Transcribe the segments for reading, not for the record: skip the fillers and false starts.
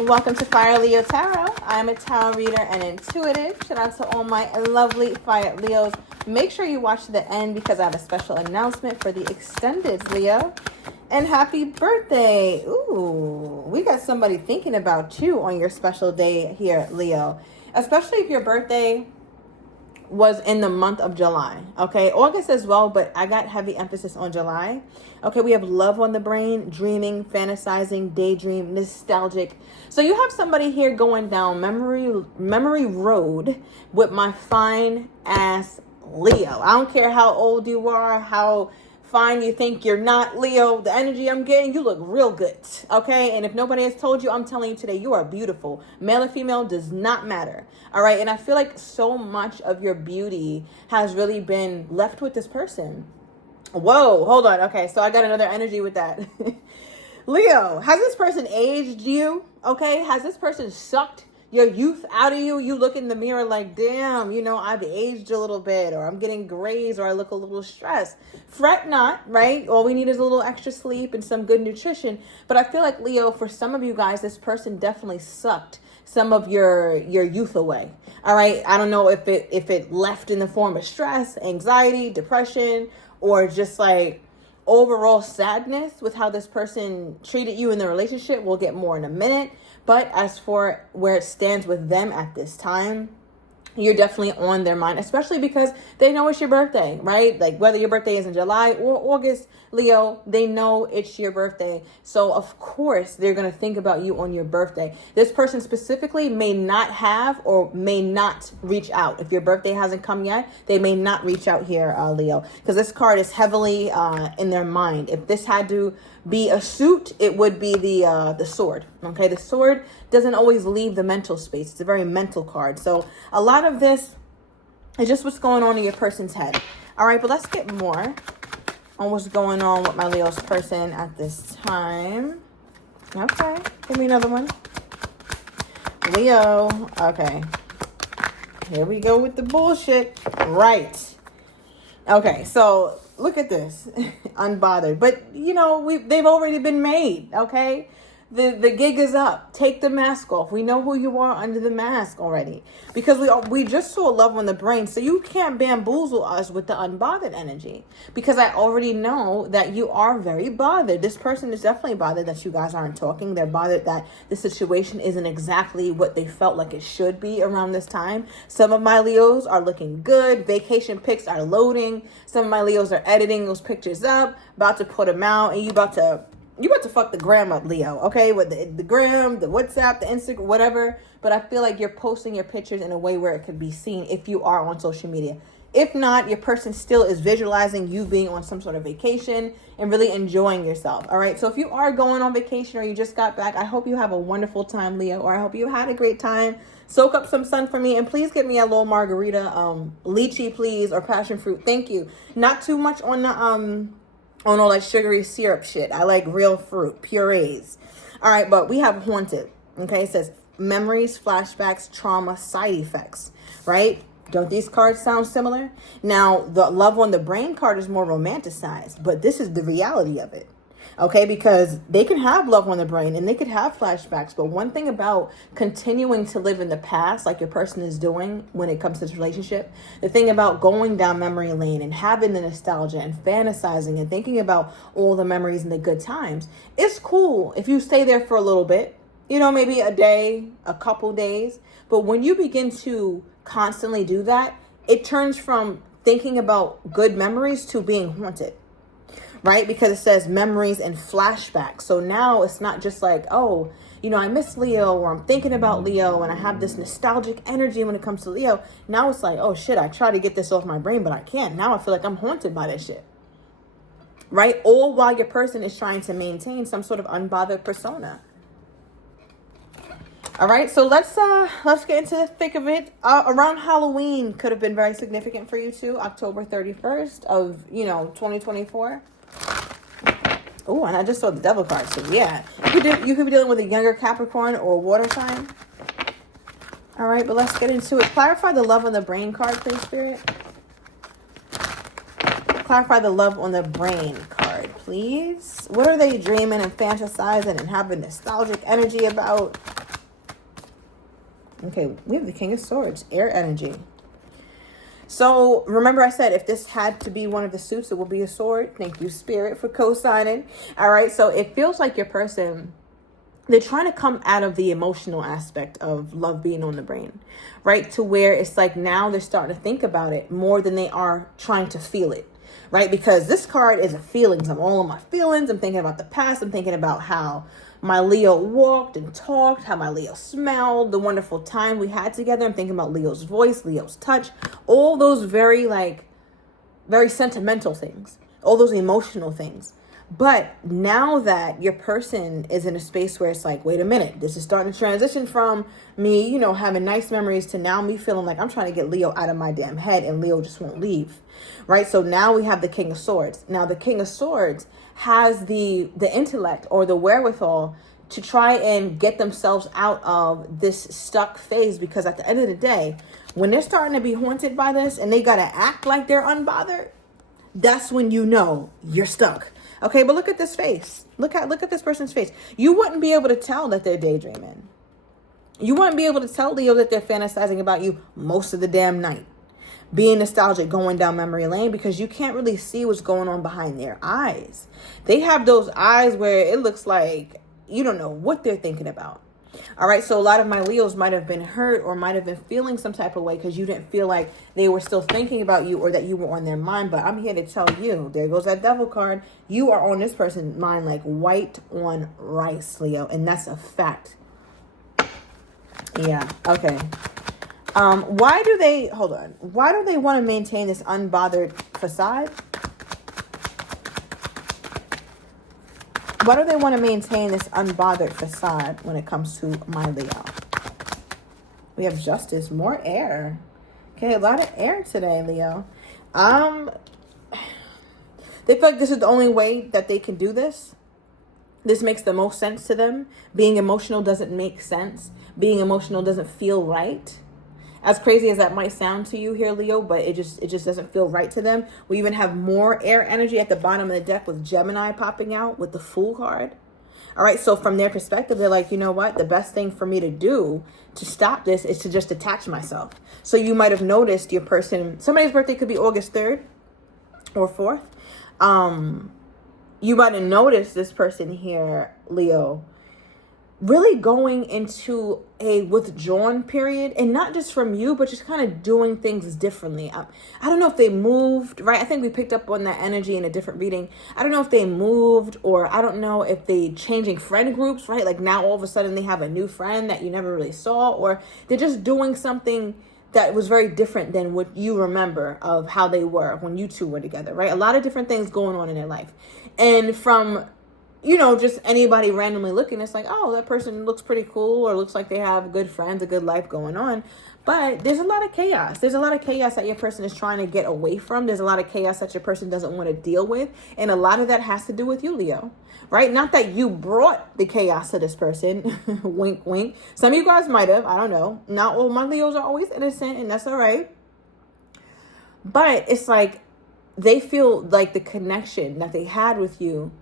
Welcome to Fire Leo Tarot. I'm a tarot reader and intuitive. Shout out to all my lovely Fire Leos. Make sure you watch to the end because I have a special announcement for the extended Leo. And happy birthday. Ooh, we got somebody thinking about you on your special day here, Leo. Especially if your birthday was in the month of July. Okay, August as well, but I got heavy emphasis on July. Okay, we have love on the brain, dreaming, fantasizing, daydream, nostalgic. So you have somebody here going down memory road with my fine ass Leo. I don't care how old you are, how fine you think you're not, Leo. The energy I'm getting, you look real good. Okay, and if nobody has told you, I'm telling you today, you are beautiful. Male or female does not matter. All right, and I feel like so much of your beauty has really been left with this person. Whoa, hold on. Okay, so I got another energy with that. Leo, has this person aged you? Okay, has this person sucked your youth out of you? You look in the mirror like, damn, you know, I've aged a little bit, or I'm getting grays, or I look a little stressed. Fret not, right? All we need is a little extra sleep and some good nutrition. But I feel like, Leo, for some of you guys, this person definitely sucked some of your youth away. All right, I don't know if it left in the form of stress, anxiety, depression, or just like overall sadness with how this person treated you in the relationship. We'll get more in a minute. But as for where it stands with them at this time, you're definitely on their mind, especially because they know it's your birthday, right? Like whether your birthday is in July or August, Leo, they know it's your birthday. So of course, they're going to think about you on your birthday. This person specifically may not have or may not reach out. If your birthday hasn't come yet, they may not reach out here, Leo, because this card is heavily in their mind. If this had to be a suit, it would be the sword. Okay, the sword doesn't always leave the mental space. It's a very mental card. So a lot of this is just what's going on in your person's head. All right, but let's get more on what's going on with my Leo's person at this time. Okay, give me another one. Leo, okay. Here we go with the bullshit. Right. Okay, so look at this. Unbothered. But, you know, they've already been made, okay? The gig is up. Take the mask off. We know who you are under the mask already. Because we just saw love on the brain. So you can't bamboozle us with the unbothered energy. Because I already know that you are very bothered. This person is definitely bothered that you guys aren't talking. They're bothered that the situation isn't exactly what they felt like it should be around this time. Some of my Leos are looking good. Vacation pics are loading. Some of my Leos are editing those pictures up, about to put them out, and you about to fuck the gram up, Leo, okay? With the gram, the WhatsApp, the Instagram, whatever. But I feel like you're posting your pictures in a way where it could be seen if you are on social media. If not, your person still is visualizing you being on some sort of vacation and really enjoying yourself, all right? So if you are going on vacation or you just got back, I hope you have a wonderful time, Leo, or I hope you had a great time. Soak up some sun for me, and please get me a little margarita, lychee, please, or passion fruit. Thank you. Not too much on the on all that sugary syrup shit. I like real fruit, purees. All right, but we have haunted. Okay, it says memories, flashbacks, trauma, side effects, right? Don't these cards sound similar? Now, the love on the brain card is more romanticized, but this is the reality of it. Okay, because they can have love on the brain and they could have flashbacks. But one thing about continuing to live in the past, like your person is doing when it comes to this relationship, the thing about going down memory lane and having the nostalgia and fantasizing and thinking about all the memories and the good times, it's cool if you stay there for a little bit, you know, maybe a day, a couple days. But when you begin to constantly do that, it turns from thinking about good memories to being haunted. Right? Because it says memories and flashbacks. So now it's not just like, oh, you know, I miss Leo, or I'm thinking about Leo and I have this nostalgic energy when it comes to Leo. Now it's like, oh shit, I try to get this off my brain, but I can't. Now I feel like I'm haunted by this shit. Right? All while your person is trying to maintain some sort of unbothered persona. All right, so let's get into the thick of it. Around Halloween could have been very significant for you too. October 31st of, 2024. Oh, and I just saw the devil card. So yeah, you could be dealing with a younger Capricorn or water sign. All right, but let's get into it. Clarify the love on the brain card, please, Spirit. Clarify the love on the brain card, please. What are they dreaming and fantasizing and having nostalgic energy about? Okay, we have the King of Swords, air energy. So remember I said if this had to be one of the suits, it will be a sword. Thank you, Spirit, for co-signing. All right, so it feels like your person, they're trying to come out of the emotional aspect of love being on the brain, right? To where it's like now they're starting to think about it more than they are trying to feel it, right? Because this card is a feelings of all of my feelings. I'm thinking about the past. I'm thinking about how my Leo walked and talked, how my Leo smelled, the wonderful time we had together. I'm thinking about Leo's voice, Leo's touch, all those very sentimental things, all those emotional things. But now that your person is in a space where it's like, wait a minute, this is starting to transition from me, you know, having nice memories to now me feeling like I'm trying to get Leo out of my damn head and Leo just won't leave, right? So now we have the King of Swords. Now the King of Swords has the intellect or the wherewithal to try and get themselves out of this stuck phase, because at the end of the day, when they're starting to be haunted by this and they got to act like they're unbothered, that's when you know you're stuck. Okay, but look at this face. Look at this person's face. You wouldn't be able to tell that they're daydreaming. You wouldn't be able to tell Leo that they're fantasizing about you most of the damn night, being nostalgic, going down memory lane, because you can't really see what's going on behind their eyes. They have those eyes where it looks like you don't know what they're thinking about. All right, so a lot of my Leos might have been hurt or might have been feeling some type of way because you didn't feel like they were still thinking about you or that you were on their mind. But I'm here to tell you, there goes that devil card. You are on this person's mind like white on rice, Leo, and that's a fact. Yeah, okay. Why do they want to maintain this unbothered facade? Why do they want to maintain this unbothered facade when it comes to my Leo? We have Justice, more air. Okay, a lot of air today, Leo. They feel like this is the only way that they can do this. This makes the most sense to them. Being emotional doesn't make sense. Being emotional doesn't feel right. As crazy as that might sound to you here, Leo, but it just doesn't feel right to them. We even have more air energy at the bottom of the deck with Gemini popping out with the Fool card. All right, so from their perspective, they're like, you know what? The best thing for me to do to stop this is to just detach myself. So you might have noticed your person, somebody's birthday could be August 3rd or 4th. You might have noticed this person here, Leo, really going into a withdrawn period, and not just from you, but just kind of doing things differently. I don't know if they moved, right? I think we picked up on that energy in a different reading. I don't know if they moved, or I don't know if they changing friend groups, right? Like now all of a sudden they have a new friend that you never really saw, or they're just doing something that was very different than what you remember of how they were when you two were together, right? A lot of different things going on in their life. And from, you know, just anybody randomly looking, it's like, oh, that person looks pretty cool, or looks like they have good friends, a good life going on. But there's a lot of chaos. There's a lot of chaos that your person is trying to get away from. There's a lot of chaos that your person doesn't want to deal with. And a lot of that has to do with you, Leo, right? Not that you brought the chaos to this person. Wink, wink. Some of you guys might have. I don't know. Not all my Leos are always innocent, and that's all right. But it's like they feel like the connection that they had with you,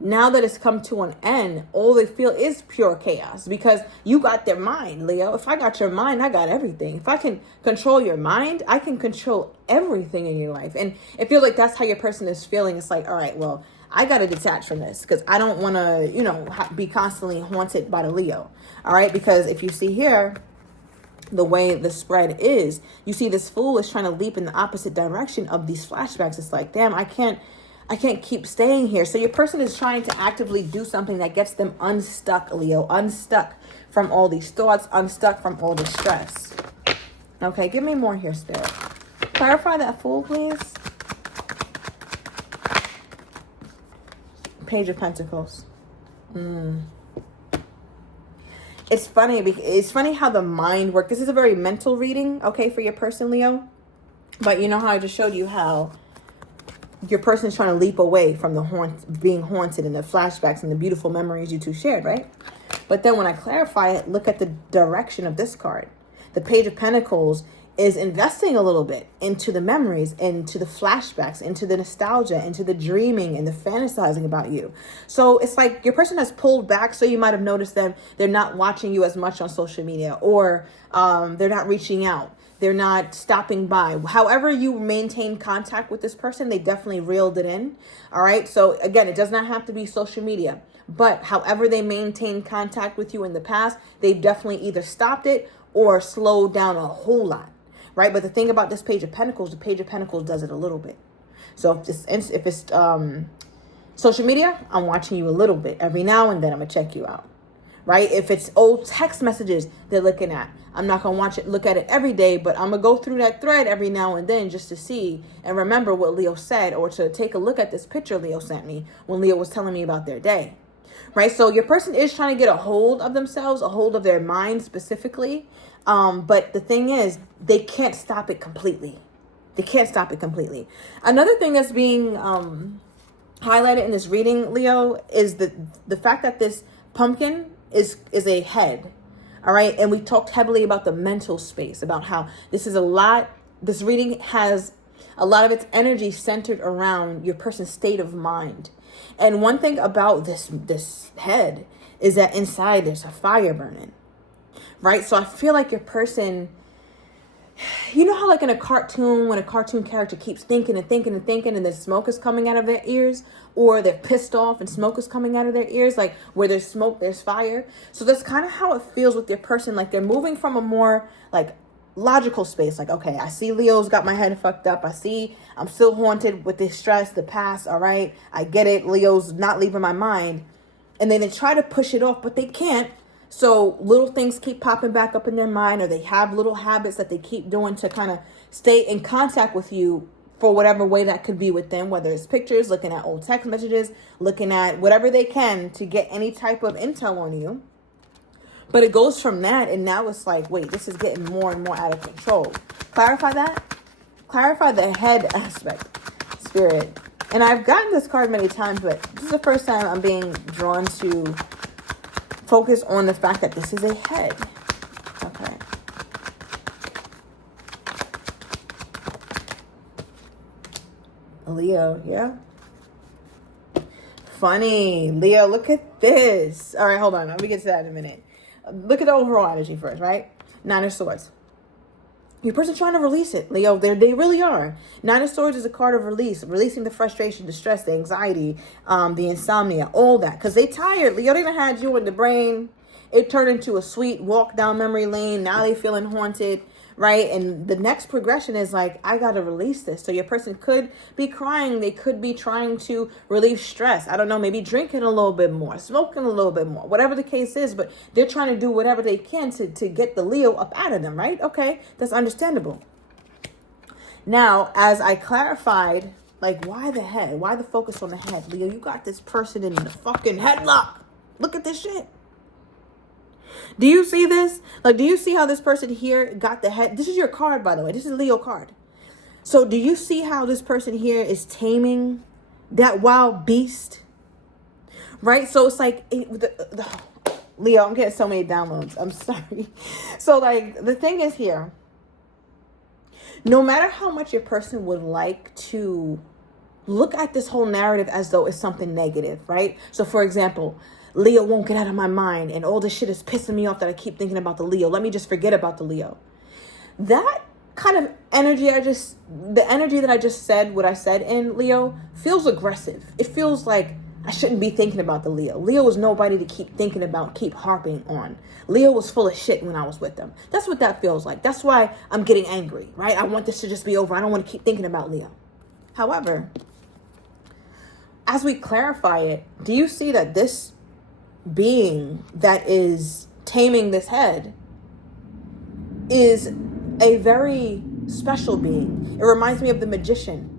now that it's come to an end, all they feel is pure chaos, because you got their mind, Leo. If I got your mind, I got everything. If I can control your mind, I can control everything in your life. And it feels like that's how your person is feeling. It's like, all right, well, I got to detach from this because I don't want to, you know, be constantly haunted by the Leo. All right, because if you see here, the way the spread is, you see this Fool is trying to leap in the opposite direction of these flashbacks. It's like, damn, I can't keep staying here. So your person is trying to actively do something that gets them unstuck, Leo, unstuck from all these thoughts, unstuck from all the stress. Okay, give me more here, Spirit. Clarify that Fool, please. Page of Pentacles. It's funny how the mind works. This is a very mental reading, okay, for your person, Leo. But you know how I just showed you how your person's trying to leap away from the being haunted and the flashbacks and the beautiful memories you two shared, right? But then when I clarify it, look at the direction of this card. The Page of Pentacles is investing a little bit into the memories, into the flashbacks, into the nostalgia, into the dreaming and the fantasizing about you. So it's like your person has pulled back. So you might have noticed them. They're not watching you as much on social media, or they're not reaching out. They're not stopping by. However you maintain contact with this person, they definitely reeled it in. All right. So again, it does not have to be social media, but however they maintain contact with you in the past, they've definitely either stopped it or slowed down a whole lot. Right. But the thing about this Page of Pentacles, the Page of Pentacles does it a little bit. So if it's social media, I'm watching you a little bit. Every now and then I'm going to check you out. Right. If it's old text messages they're looking at, I'm not going to look at it every day, but I'm going to go through that thread every now and then just to see and remember what Leo said, or to take a look at this picture Leo sent me when Leo was telling me about their day. Right. So your person is trying to get a hold of themselves, a hold of their mind specifically. But the thing is, they can't stop it completely. They can't stop it completely. Another thing that's being highlighted in this reading, Leo, is the fact that this pumpkin is a head. All right. And we talked heavily about the mental space, about how this reading has a lot of its energy centered around your person's state of mind. And one thing about this head is that inside there's a fire burning. Right. So I feel like your person, you know how like in a cartoon, when a cartoon character keeps thinking and thinking and thinking and the smoke is coming out of their ears, or they're pissed off and smoke is coming out of their ears, like where there's smoke, there's fire. So that's kind of how it feels with your person. Like they're moving from a more like logical space. Like, okay, I see Leo's got my head fucked up. I see I'm still haunted with this stress, the past. All right. I get it. Leo's not leaving my mind. And then they try to push it off, but they can't. So little things keep popping back up in their mind, or they have little habits that they keep doing to kind of stay in contact with you for whatever way that could be with them, whether it's pictures, looking at old text messages, looking at whatever they can to get any type of intel on you. But it goes from that, and now it's like, wait, this is getting more and more out of control. Clarify that. Clarify the head aspect, Spirit. And I've gotten this card many times, but this is the first time I'm being drawn to focus on the fact that this is a head. Okay. Leo, yeah. Funny. Leo, look at this. All right, hold on. Let me get to that in a minute. Look at the overall energy first, right? Nine of Swords. Your person's trying to release it, Leo. They really are. Nine of Swords is a card of release. Releasing the frustration, the stress, the anxiety, the insomnia, all that. Because they tired. Leo, they done had you in the brain. It turned into a sweet walk down memory lane. Now they feeling haunted, right? And the next progression is like, I got to release this. So your person could be crying. They could be trying to relieve stress. I don't know, maybe drinking a little bit more, smoking a little bit more, whatever the case is. But they're trying to do whatever they can to get the Leo up out of them, right? Okay, that's understandable. Now, as I clarified, like, why the head? Why the focus on the head? Leo, you got this person in the fucking headlock. Look at this shit. Do you see this? Like, do you see how this person here got the head? This is your card, by the way. This is a Leo card. So do you see how this person here is taming that wild beast? Right? So it's like, Leo, I'm getting so many downloads. I'm sorry. So like, the thing is here, no matter how much your person would like to look at this whole narrative as though it's something negative, right? So for example, Leo won't get out of my mind and all this shit is pissing me off that I keep thinking about the Leo. Let me just forget about the Leo. That kind of energy the energy that I just said, what I said in Leo, feels aggressive. It feels like I shouldn't be thinking about the Leo. Leo is nobody to keep thinking about, keep harping on. Leo was full of shit when I was with them. That's what that feels like. That's why I'm getting angry, right? I want this to just be over. I don't want to keep thinking about Leo. However, as we clarify it, do you see that this being that is taming this head is a very special being? It reminds me of the magician,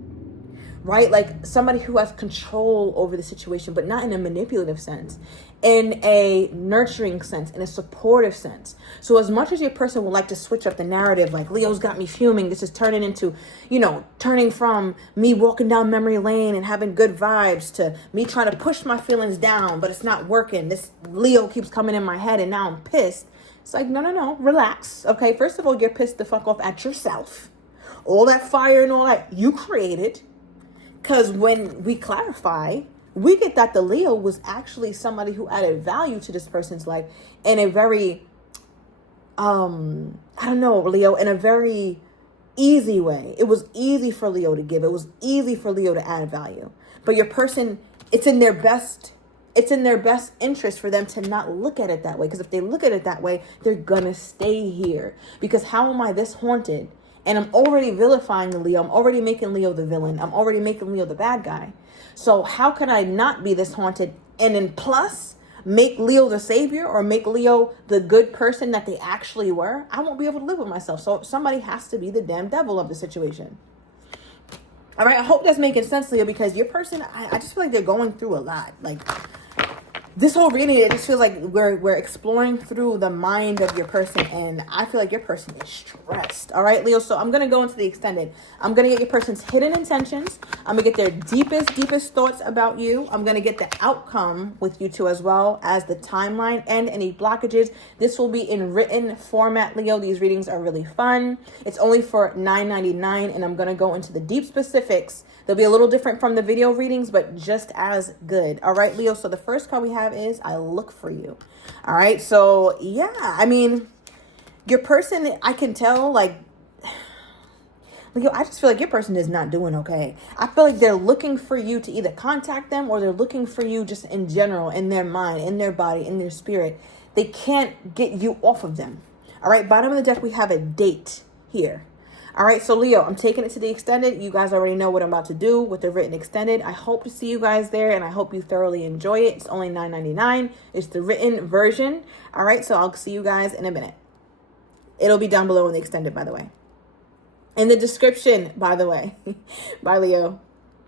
right? Like somebody who has control over the situation, but not in a manipulative sense, in a nurturing sense, in a supportive sense. So as much as your person would like to switch up the narrative, like Leo's got me fuming, this is turning into, turning from me walking down memory lane and having good vibes to me trying to push my feelings down, but it's not working. This Leo keeps coming in my head and now I'm pissed. It's like, no, relax. Okay, first of all, you're pissed the fuck off at yourself. All that fire and all that you created. Because when we clarify, we get that the Leo was actually somebody who added value to this person's life in a very, Leo, in a very easy way. It was easy for Leo to give. It was easy for Leo to add value. But your person, it's in their best interest for them to not look at it that way. Because if they look at it that way, they're gonna stay here. Because how am I this haunted? And I'm already vilifying the Leo. I'm already making Leo the villain. I'm already making Leo the bad guy. So how can I not be this haunted and then plus make Leo the savior or make Leo the good person that they actually were? I won't be able to live with myself. So somebody has to be the damn devil of the situation. All right. I hope that's making sense, Leo, because your person, I just feel like they're going through a lot. Like this whole reading, it just feels like we're exploring through the mind of your person, and I feel like your person is stressed. All right, Leo. So I'm gonna go into the extended. I'm gonna get your person's hidden intentions. I'm gonna get their deepest thoughts about you. I'm gonna get the outcome with you two, as well as the timeline and any blockages. This will be in written format, Leo. These readings are really fun. It's only for $9.99, and I'm gonna go into the deep specifics. They'll be a little different from the video readings, but just as good. All right, Leo. So the first card we have is I look for you. All right. So yeah, I mean, your person, I can tell, like, Leo, I just feel like your person is not doing okay. I feel like they're looking for you to either contact them or they're looking for you just in general, in their mind, in their body, in their spirit. They can't get you off of them. All right. Bottom of the deck, we have a date here. All right, so Leo, I'm taking it to the extended. You guys already know what I'm about to do with the written extended. I hope to see you guys there, and I hope you thoroughly enjoy it. It's only $9.99. It's the written version. All right, so I'll see you guys in a minute. It'll be down below in the extended, by the way. In the description, by the way. Bye, Leo.